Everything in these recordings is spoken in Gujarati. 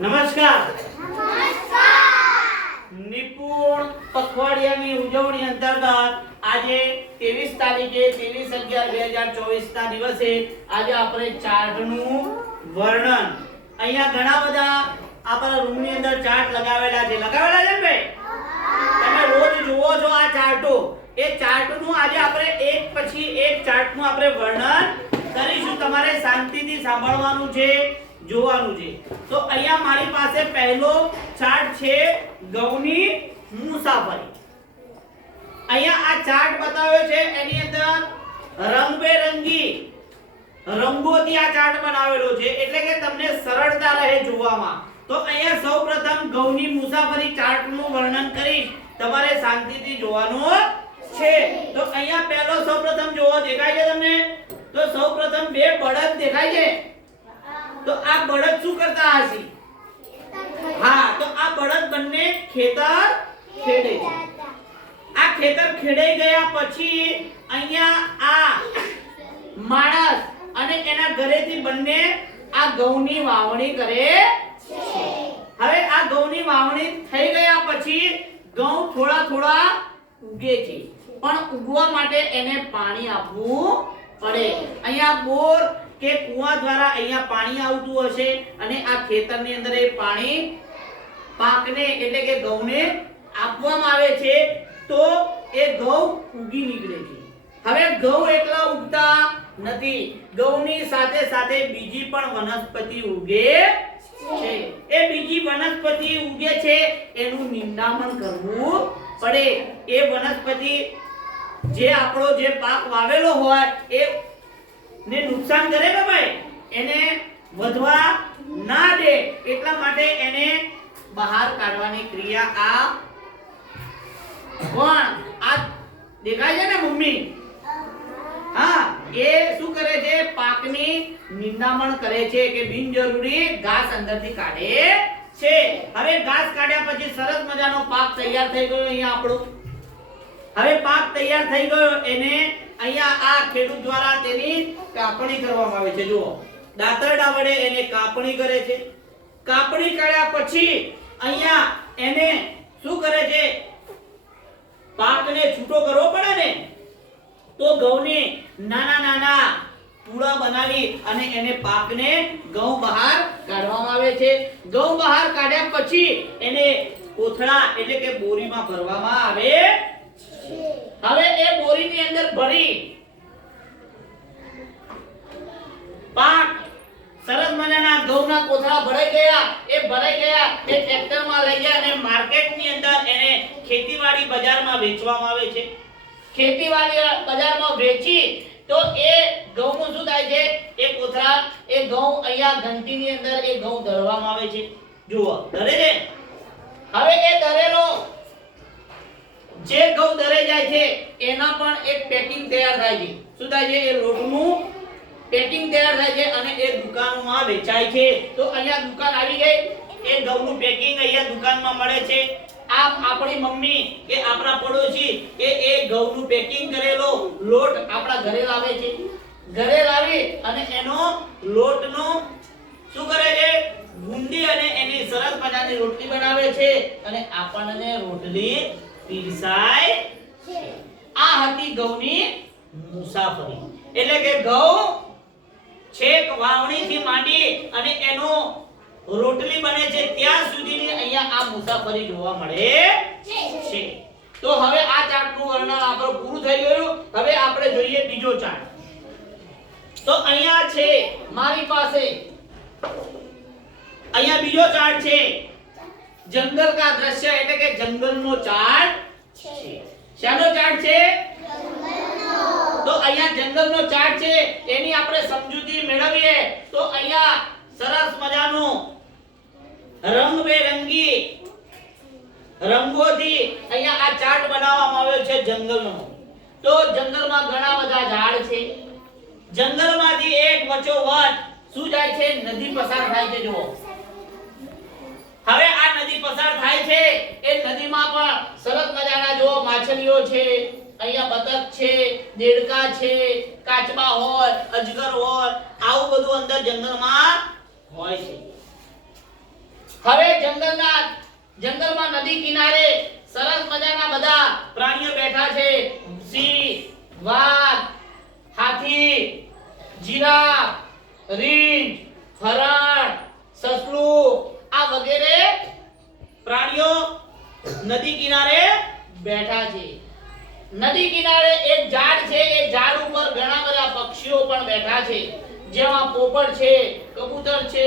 નમસ્કાર. નિપુણ પખવાડિયાની ઉજવણી અંતર્ગત આજે 23 તારીખે 23 11 2024 ના દિવસે આજે આપણે ચાર્ટનું વર્ણન. અહીંયા ઘણા બધા આપણા રૂમની અંદર ચાર્ટ લગાવેલા છે. લગાવેલા છે ભાઈ? તમે રોજ જુઓ છો આ ચાર્ટો. એ ચાર્ટનું આજે આપણે એક પછી એક ચાર્ટનું આપણે વર્ણન કરીશું. તમારે શાંતિથી સાંભળવાનું છે. જોવાનું છે. તો અહીંયા મારી પાસે પહેલો ચાર્ટ છે ગૌની મુસાફરી. અહીંયા આ ચાર્ટ બતાવ્યો છે, એની અંદર રંગબેરંગી, રંગોથી આ ચાર્ટ બનાવેલો છે, એટલે કે તમને સરળતા રહે જોવામાં. તો અહીંયા સૌપ્રથમ ગૌની મુસાફરી ચાર્ટનું વર્ણન કરીશ. તમારે શાંતિથી જોવાનું છે. તો અહીંયા પહેલો સૌપ્રથમ જોવો દેખાય છે તમને? તો સૌપ્રથમ બે બળદ દેખાય છે. તો આ બળદ શું કરતા હશે? હા, તો આ બળદ બંને ખેતર ખેડે છે. આ ખેતર ખેડાઈ ગયા પછી અહીંયા આ માણસ અને એના ઘરેથી બંને આ ઘઉંની વાવણી કરે છે. હવે આ ઘઉંની વાવણી થઈ ગયા પછી ઘઉં થોડા થોડા ઉગે છે. પણ ઉગવા માટે એને પાણી આપવું પડે. અહીંયા બોર કે કુવા દ્વારા અહીંયા પાણી આવતું હશે અને આ ખેતરની અંદર એ પાણી પાકને એટલે કે ઘઉંને આપવામાં આવે છે, તો એ ઘઉં ઉગી નીકળે છે. હવે ઘઉં એકલા ઉગતા નથી. ઘઉંની સાથે સાથે બીજી પણ વનસ્પતિ ઉગે છે. એ બીજી વનસ્પતિ ઉગે છે, એનું નિંદામણ કરવું પડે. એ વનસ્પતિ જે આપણો જે પાક વાવેલો હોય, એ ને નુકસાન કરે ને ભાઈ? એને વધવા ના દે એટલા માટે એને બહાર કાઢવાની ક્રિયા આ કોણ આ દેખાય છે ને મમ્મી? હા, એ શું કરે છે? પાકની નિંદામણ કરે છે કે બિનજરૂરી ઘાસ અંદરથી કાઢે છે. હવે ઘાસ કાઢ્યા પછી સરસ મજાનો પાક તૈયાર થઈ ગયો અહીંયા આપણો. હવે પાક તૈયાર થઈ ગયો, એને અહીંયા આ ખેડૂત દ્વારા તેની કાપણી કરવામાં આવે છે, જુઓ. દાતરડા વડે એને કાપણી કરે છે. કાપણી કર્યા પછી અહીંયા એને શું કરે છે? પાકને છૂટો કરવો પડે ને, તો ઘઉંને નાના નાના પૂળા બનાવી અને એને પાકને ઘઉં બહાર કાઢવામાં આવે છે. ઘઉં બહાર કાઢ્યા પછી એને કોથળા એટલે કે બોરીમાં ભરવામાં આવે હવે એ બોરીની અંદર ભરી. પાક. સરસ મજાના ઘઉંના કોથળા ભરાઈ ગયા. એ ભરાઈ ગયા. એ ટ્રેક્ટરમાં લઈ ગયા અને માર્કેટની અંદર એને ખેતીવાડી બજારમાં વેચવામાં આવે છે. ખેતીવાડી બજારમાં વેચી તો એ ઘઉંનું શું થાય છે? એ કોથળા, એ ઘઉં અહીંયા ઘંટીની અંદર એ ઘઉં દળવામાં આવે છે. જુઓ દરે હવે એ દરેલો જે ઘઉં દરે જાય છે, એના પણ એક પેકિંગ તૈયાર થાય છે. શું થાય છે? એ લોટનું પેકિંગ તૈયાર થાય છે અને એ દુકાનોમાં વેચાય છે. તો અહીંયા દુકાન આવી ગઈ. એ ઘઉંનું પેકિંગ અહીંયા દુકાનમાં મળે છે. આ આપણી મમ્મી કે આપણા પડોશી એ એ ઘઉંનું પેકિંગ કરેલો લોટ આપણા ઘરે લાવે છે. ઘરે લાવી અને એનો લોટનો શું કરે છે? ગુંદી અને એની સરસ મજાની રોટલી બનાવે છે. અને આપણને રોટલી પીરસાય આ હતી ગૌની મુસાફરી. એટલે કે ઘઉં છેક વાવણીથી માંડી અને એનો રોટલી બને છે ત્યાં સુધીની અહીંયા આ મુસાફરી જોવા મળે છે. તો હવે આ ચાર્ટનું વર્ણન આપણું પૂરું થઈ ગયું. હવે આપણે જોઈએ બીજો ચાર્ટ તો અહીંયા છે મારી પાસે. અહીંયા બીજો ચાર્ટ છે. જંગલ કા દ્રશ્ય એટલે કે જંગલનો ચાર્ટ છે. શાનો ચાર્ટ છે? તો અહીંયા જંગલનો ચાર્ટ છે એની આપણે સમજૂતી મેળવીએ. તો અહીંયા સરસ મજાનું રંગબેરંગી રંગોથી અહીંયા આ ચાર્ટ બનાવવામાં આવ્યો છે જંગલનો. તો જંગલમાં ઘણા બધા ઝાડ છે. જંગલમાંથી એક વચ્ચોવચ શું જાય છે? નદી પસાર થાય છે જુઓ. હવે આ નદી પસાર થાય છે. એ નદીમાં પણ સરસ મજાના જો માછલીઓ છે. અહીંયા બતક છે, દેડકા છે, કાચબા હોય, અજગર હોય, આવું બધું અંદર જંગલમાં હોય છે. હવે જંગલના, જંગલમાં નદી કિનારે સરસ મજાના બધા પ્રાણીઓ બેઠા છે. સિંહ, વાઘ, હાથી, જીરાફ, રીંછ, હરણ, સસલું વગેરે પ્રાણીઓ નદી કિનારે બેઠા છે. નદી કિનારે એક ઝાડ છે, એ ઝાડ ઉપર ઘણા બધા પક્ષીઓ પણ બેઠા છે. જેમાં પોપટ છે, કબૂતર છે,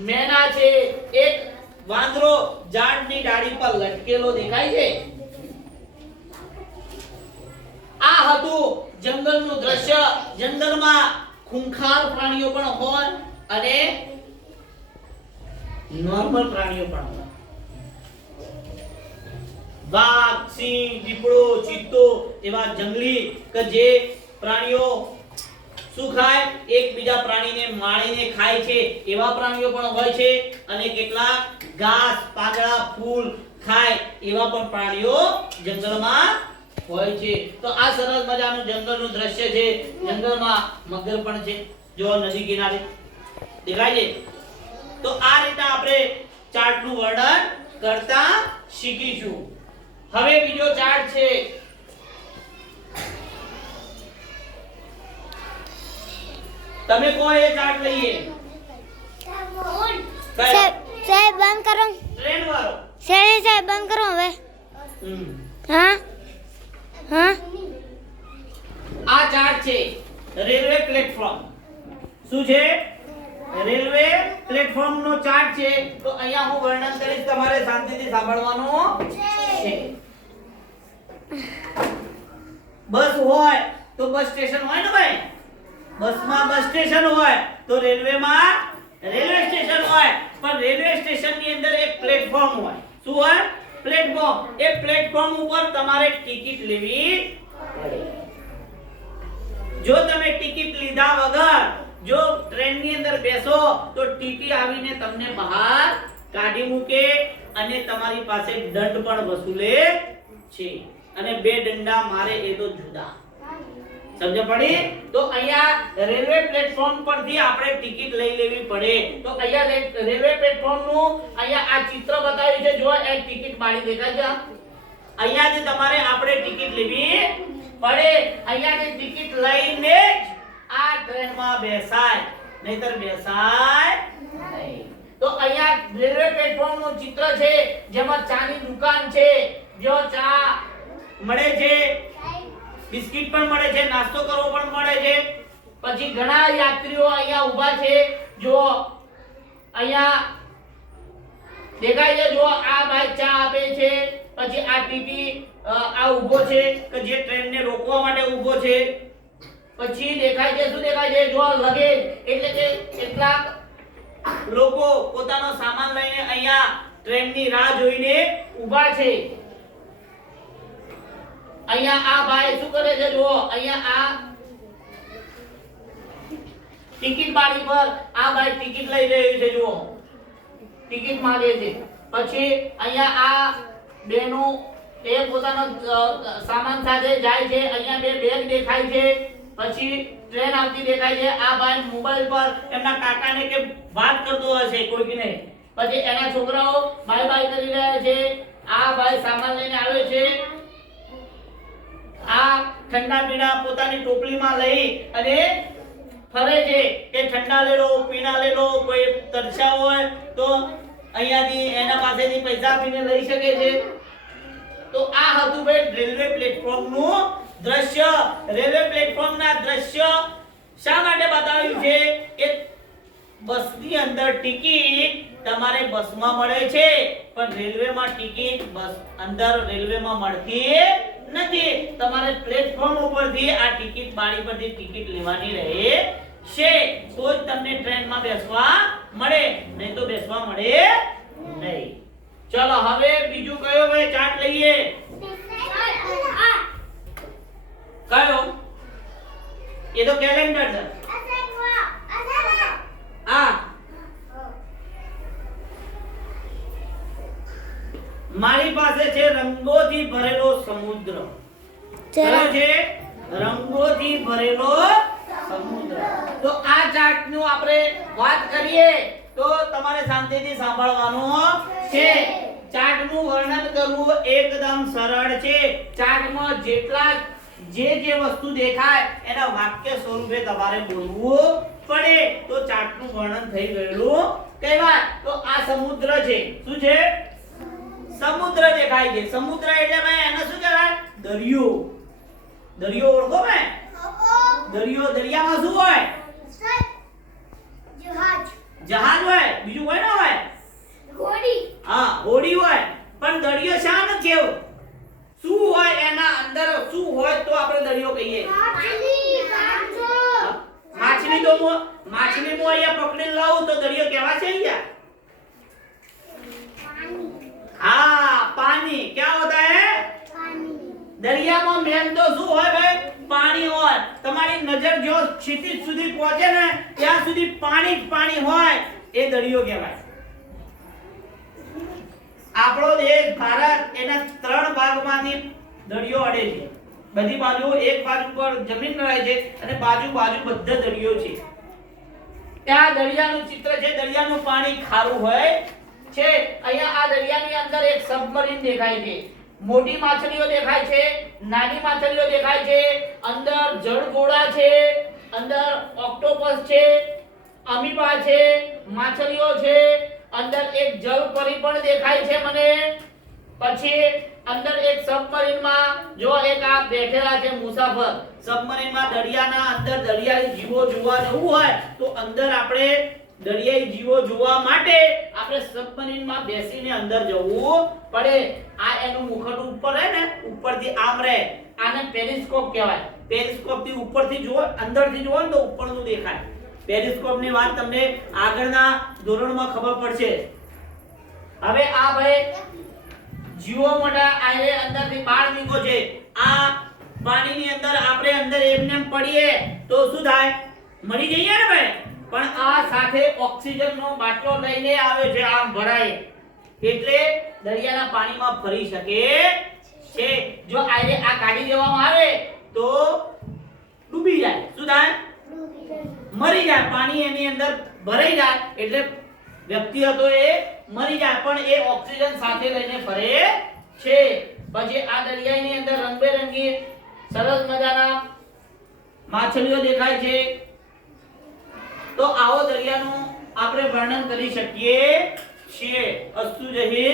મેના છે. એક વાંદરો ઝાડની ડાળી પર લટકેલો દેખાય છે. આ હતું જંગલનું દ્રશ્ય. જંગલમાં ખૂંખાર પ્રાણીઓ પણ હોય અને નોર્મલ પ્રાણીઓ પણ હોય. વાઘ, સિંહ, દીપડો, ચિત્તો એવા જંગલી કે જે પ્રાણીઓ શું ખાય? એકબીજા પ્રાણીને માળીને ખાય છે. એવા પ્રાણીઓ પણ હોય છે અને કેટલાક ઘાસ પાંદડા ફૂલ ખાય એવા પણ પ્રાણીઓ જંગલમાં હોય છે. તો આ સરસ મજાનું જંગલનું દ્રશ્ય છે. જંગલમાં મગર પણ છે. જો નદી કિનારે દેખાય છે? તો આ રીતે આપણે ચાર્ટનું વર્ણન કરતા શીખીશું. હવે બીજો ચાર્ટ છે. તમે કોણ એ ચાર્ટ લઈએ? સાહેબ સાહેબ બંધ કરો. ટ્રેન વાળો. સાહેબ સાહેબ બંધ કરો હવે. હા? હા? આ ચાર્ટ છે રેલવે પ્લેટફોર્મ. શું છે? રેલવે પ્લેટફોર્મ નો ચાર્ટ છે તો અહીંયા હું વર્ણન કરીશ તમારે શાંતિથી સાંભળવાનું. છે. બસ હોય તો બસ સ્ટેશન હોય ને ભાઈ? બસમાં બસ સ્ટેશન હોય તો રેલવેમાં રેલવે સ્ટેશન હોય પણ રેલવે સ્ટેશનની અંદર એક પ્લેટફોર્મ હોય. શું હોય? પ્લેટફોર્મ. એ પ્લેટફોર્મ ઉપર તમારે ટિકિટ લેવી પડે. જો તમે ટિકિટ લીધા વગર જો ટ્રેનની અંદર બેસો, તો ટીટી આવીને તમને બહાર કાઢી મૂકે અને તમારી પાસે દંડ પણ વસૂલે છે. અને બે દંડા મારે એ તો જુદા. સમજ પડી? તો અહીંયા રેલવે પ્લેટફોર્મ પરથી આપણે ટિકિટ લઈ લેવી પડે. તો અહીંયા રેલવે પ્લેટફોર્મનું અહીંયા આ ચિત્ર બતાવ્યું છે. જો એક ટિકિટ મારી દેખાય છે. જે તમારે આપણે ટિકિટ લેવી પડે. અહીંયા જે ટિકિટ લઈને ટ્રેનમાં બેસાય, નહીતર બેસાય નહીં. તો અહીંયા રેલવે પ્લેટફોર્મ ચિત્ર છે, જેમાં ચાની દુકાન છે જો ચા મળે છે, બિસ્કિટ પણ મળે છે, નાસ્તો કરવો પણ મળે છે. પછી ઘણા યાત્રીઓ અહીંયા ઊભા છે, જો અહીંયા દેખાય છે, જો આ ભાઈ ચા આપે છે, પછી આ ટીટી આ ઊભો છે, કે જે ટ્રેનને રોકવા માટે ઊભો છે. પછી દેખાય છે શું દેખાય છે? જો લગેજ એટલે કે કેટલાક લોકો પોતાનો સામાન લઈને અહીંયા ટ્રેનની રાહ જોઈને ઊભા છે. અહીંયા આ ભાઈ શું કરે છે? જુઓ, અહીંયા આ ટિકિટ બારી પર આ ભાઈ ટિકિટ લઈ રહ્યું છે, જુઓ. ટિકિટ માંગે છે. પછી અહીંયા આ બેનો એ પોતાનો સામાન સાથે જાય છે. અહીંયા બે બેગ દેખાય છે. પછી ટ્રેન આવતી દેખાય છે. આ ભાઈ મોબાઈલ પર એમના કાકાને કે વાત કરતો હશે કોઈકને. પછી એના છોકરાઓ બાય બાય કરી રહ્યા છે. આ ભાઈ સામાન લઈને આવ્યો છે. આ ઠંડા પીણા પોતાની ટોપલીમાં લઈ અને ફરે છે કે ઠંડા લે લો, પીણા લે લો, કોઈ તરસ્યા હોય તો અહીંયાથી એના પાસેથી પૈસા આપીને લઈ શકે છે. તો આ હતું ભાઈ રેલવે પ્લેટફોર્મનું દ્રશ્ય, રેલવે પ્લેટફોર્મના દ્રશ્ય. શા માટે બતાવ્યું છે? કે બસની અંદર ટિકિટ તમારે બસમાં મળે છે, પણ રેલવેમાં ટિકિટ બસ અંદર રેલવેમાં મળતી નથી. તમારે પ્લેટફોર્મ ઉપરથી આ ટિકિટ બારી પરથી ટિકિટ લેવાની રહે છે. તો જ તમને ટ્રેનમાં બેસવા મળે, નહીં તો બેસવા મળે નહીં. ચલો, હવે બીજું કયો ભાઈ ચાર્ટ લઈએ કયો એ તો કેલેન્ડર છે. આ મારી પાસે છે રંગોથી ભરેલો સમુદ્ર. છે રંગોથી ભરેલો સમુદ્ર. તો આ ચાર્ટનું આપણે વાત કરીએ તો તમારે શાંતિથી સાંભળવાનું છે. ચાર્ટનું વર્ણન કરવું એકદમ સરળ છે. ચાર્ટમાં જેટલા જે જે વસ્તુ દેખાય, એના વાક્ય સ્વરૂપે તમારે બોલવું પડે. તો ચાર્ટનું વર્ણન થઈ ગયેલું. કહેવાય. તો આ સમુદ્ર છે. શું છે? સમુદ્ર દેખાય છે. સમુદ્ર એટલે ભાઈ એને શું કહેવાય? દરિયો. દરિયો ઓળખો ને શું હોય ભાઈ? પાણી હોય. તમારી નજર જો ક્ષિતિજ સુધી પહોંચે ને, ત્યાં સુધી પાણી પાણી હોય. એ દરિયો કહેવાય. આપણો દેશ, ભારત એના ત્રણ ભાગમાંથી દરિયો અડે છે. બધી બાજુ એક બાજુ પર જમીન રહે છે અને બાજુ બાજુ બધા દરિયો છે. ત્યાં દરિયાનું ચિત્ર છે, દરિયાનું પાણી ખારું હોય છે. અહીંયા આ દરિયાની અંદર એક સબમરીન દેખાય છે. મોટી માછલીઓ દેખાય છે, નાની માછલીઓ દેખાય છે, અંદર જળગોળા છે, અંદર ઓક્ટોપસ છે, અમીબા છે, માછલીઓ છે, અંદર એક જળ પરી પણ દેખાય છે મને. પછી અંદર એક સબમરીનમાં, જો એક આ બેઠેલા છે મુસાફર, સબમરીનમાં દરિયાના અંદર દરિયાઈ જીવો જોવા જવું હોય, તો અંદર આપણે દરિયાઈ જીવો જોવા માટે આપણે સબમરીનમાં બેસીને અંદર જવું પડે. આ એનું મુખડું ઉપર રહે ને, ઉપરથી આમ રહે. આને પેરિસ્કોપ કહેવાય. પેરિસ્કોપથી ઉપરથી જુઓ, અંદરથી જુઓ ને તો ઉપરનું દેખાય. પેરિસ્કોપની વાત તમને આગળના ધોરણમાં ખબર પડશે. હવે આ ભાઈ જીવો મોટા આયે અંદરથી બાર નીકળો છે. આ પાણીની અંદર આપણે અંદર એમને એમ પડીએ તો શું થાય? મરી જઈએ ને ભાઈ? પણ આ સાથે ઓક્સિજનનો બાટલો લઈને આવે છે આમ ભરાય. એટલે દરિયાના પાણીમાં ફરી શકે છે. જો આજે આ કાઢી દેવામાં આવે તો ડૂબી જાય. શું થાય? મરી જાય. પાણી એની અંદર ભરાઈ જાય. એટલે વ્યક્તિ હતો એ મરી જાય. પણ એ ઓક્સિજન સાથે લઈને ફરે છે. પછી આ દરિયાની અંદર રંગબેરંગી સરસ મજાના માછલીઓ દેખાય છે. તો આવો દરિયાનું આપણે વર્ણન કરી શકીએ. છીએ અસ્તુ જહી